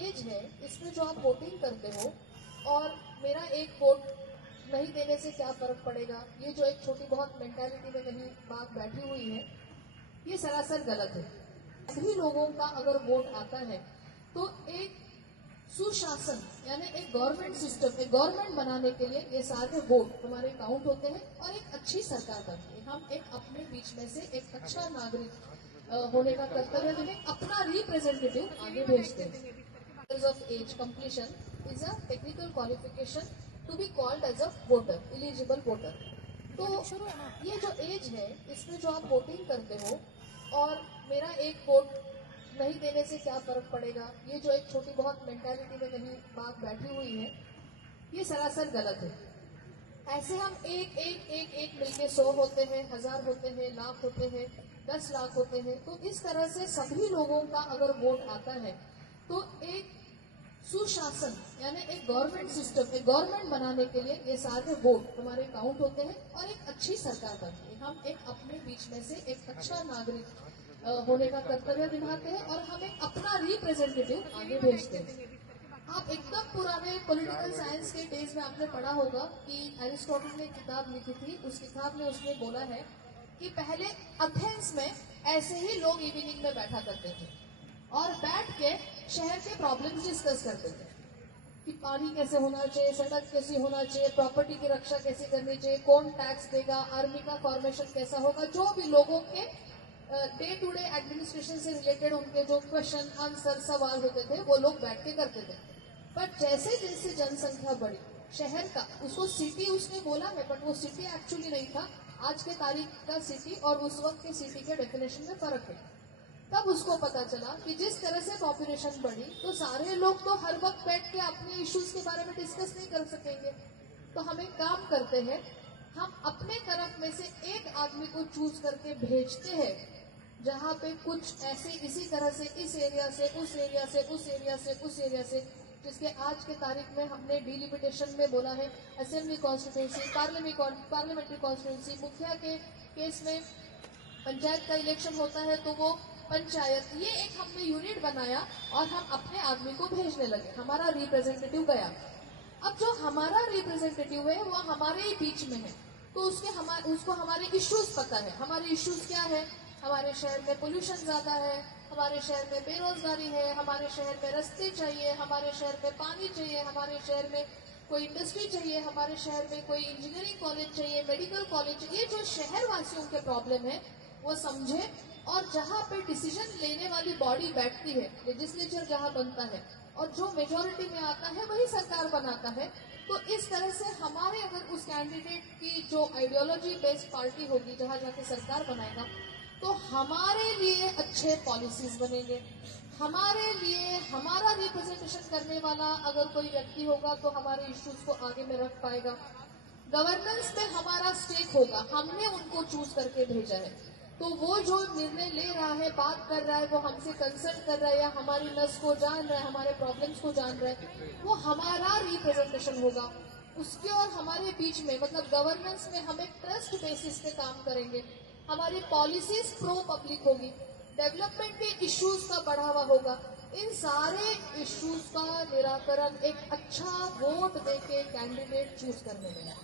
As है इसमें जो आप वोटिंग करते हो और मेरा एक वोट नहीं देने से क्या फर्क पड़ेगा, ये जो एक छोटी बहुत मेंटालिटी में कहीं बात बैठी हुई है, ये सरासर गलत है। सभी लोगों का अगर वोट आता है तो एक सुशासन यानी एक गवर्नमेंट सिस्टम, एक गवर्नमेंट बनाने के लिए ये सारे वोट हमारे काउंट होते हैं और एक अच्छी सरकार बनती है। हम एक अपने बीच में से एक अच्छा नागरिक होने का कर्तव्य हमें अपना रिप्रेजेंटेटिव आगे भेजते हैं। Of age completion is a technical qualification to be called as a voter, eligible voter. तो ये जो एज है इसमें जो आप वोटिंग करते हो और मेरा एक वोट नहीं देने से क्या फर्क पड़ेगा, ये जो एक छोटी बहुत मेंटालिटी में कहीं बात बैठी हुई है, ये सरासर गलत है। ऐसे हम एक एक एक एक मिलके 100 होते हैं, 1000 होते हैं, लाख होते हैं, 10 लाख होते हैं। तो इस तरह से सभी लोगों का अगर वोट आता है तो एक सुशासन यानी एक गवर्नमेंट सिस्टम, एक गवर्नमेंट बनाने के लिए ये सारे वोट हमारे काउंट होते हैं और एक अच्छी सरकार बनती है। हम एक अपने बीच में से एक अच्छा नागरिक होने का कर्तव्य निभाते हैं और हम एक अपना रिप्रेजेंटेटिव आगे भेजते हैं। आप एकदम पुराने पॉलिटिकल साइंस के डेज में आपने पढ़ा होगा कि एरिस्टोटल ने किताब लिखी थी। उस किताब में उसने बोला है कि पहले एथेंस में ऐसे ही लोग इवनिंग में बैठा करते थे और बैठ के शहर के प्रॉब्लम्स डिस्कस करते थे कि पानी कैसे होना चाहिए, सड़क कैसी होना चाहिए, प्रॉपर्टी की रक्षा कैसे करनी चाहिए, कौन टैक्स देगा, आर्मी का फॉर्मेशन कैसा होगा। जो भी लोगों के डे टू डे एडमिनिस्ट्रेशन से रिलेटेड उनके जो क्वेश्चन आंसर सवाल होते थे वो लोग बैठ के करते थे। बट जैसे जैसे जनसंख्या बढ़ी शहर का, उसको सिटी उसने बोला है बट वो सिटी एक्चुअली नहीं था। आज के तारीख का सिटी और उस वक्त के सिटी के डेफिनेशन में फर्क है। तब उसको पता चला कि जिस तरह से पॉपुलेशन बढ़ी तो सारे लोग तो हर वक्त बैठ के अपने इश्यूज के बारे में डिस्कस नहीं कर सकेंगे। तो हम एक काम करते हैं, हम अपने तरफ में से एक आदमी को चूज करके भेजते हैं जहाँ पे कुछ ऐसे इसी तरह से इस एरिया से उस एरिया से उस एरिया से उस एरिया से, जिसके आज के तारीख में हमने डिलिमिटेशन में बोला है असेंबली कॉन्स्टिट्यूंसी, पार्लियामेंट्री कॉन्स्टिट्यूंसी। मुखिया के केस में पंचायत का इलेक्शन होता है तो वो पंचायत, ये एक हमने यूनिट बनाया और हम अपने आदमी को भेजने लगे, हमारा रिप्रेजेंटेटिव गया। अब जो हमारा रिप्रेजेंटेटिव है वो हमारे ही बीच में है तो उसको हमारे इश्यूज पता है। हमारे इश्यूज क्या है, हमारे शहर में पोल्यूशन ज्यादा है, हमारे शहर में बेरोजगारी है, हमारे शहर में रास्ते चाहिए, हमारे शहर में पानी चाहिए, हमारे शहर में कोई इंडस्ट्री चाहिए, हमारे शहर में कोई इंजीनियरिंग कॉलेज चाहिए, मेडिकल कॉलेज चाहिए। ये जो शहर वासियों के प्रॉब्लम है वो समझे और जहाँ पे डिसीजन लेने वाली बॉडी बैठती है, लेजिस्लेचर जहाँ बनता है और जो मेजोरिटी में आता है वही सरकार बनाता है। तो इस तरह से हमारे अगर उस कैंडिडेट की जो आइडियोलॉजी बेस्ड पार्टी होगी जहाँ जाके सरकार बनाएगा तो हमारे लिए अच्छे पॉलिसीज बनेंगे, हमारे लिए हमारा रिप्रेजेंटेशन करने वाला अगर कोई व्यक्ति होगा तो हमारे इश्यूज को आगे में रख पाएगा। गवर्नेंस में हमारा स्टेक होगा, हमने उनको चूज करके भेजा है तो वो जो निर्णय ले रहा है, बात कर रहा है, वो हमसे कंसल्ट कर रहा है या हमारी नस को जान रहा है, हमारे प्रॉब्लम्स को जान रहा है, वो हमारा रिप्रेजेंटेशन होगा। उसके और हमारे बीच में मतलब गवर्नेंस में हम एक ट्रस्ट बेसिस पे काम करेंगे, हमारी पॉलिसीज प्रो पब्लिक होगी, डेवलपमेंट के इश्यूज का बढ़ावा होगा। इन सारे इश्यूज का निराकरण एक अच्छा वोट देके कैंडिडेट चूज करने में है।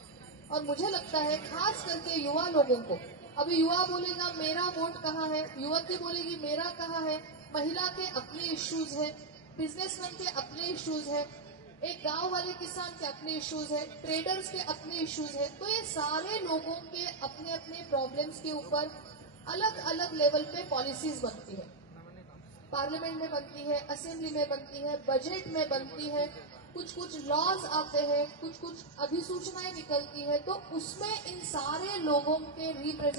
और मुझे लगता है खास करके युवा लोगों को, अभी युवा बोलेगा मेरा वोट कहाँ है, युवती बोलेगी मेरा कहाँ है, महिला के अपने इश्यूज है, बिजनेसमैन के अपने इश्यूज है, एक गांव वाले किसान के अपने इश्यूज है, ट्रेडर्स के अपने इश्यूज है। तो ये सारे लोगों के अपने अपने प्रॉब्लम्स के ऊपर अलग अलग लेवल पे पॉलिसीज बनती है, पार्लियामेंट में बनती है, असेंबली में बनती है, बजट में बनती है, कुछ कुछ लॉज आते हैं, कुछ कुछ अधिसूचनाएं निकलती है। तो उसमें इन सारे लोगों के रिप्रेजेंट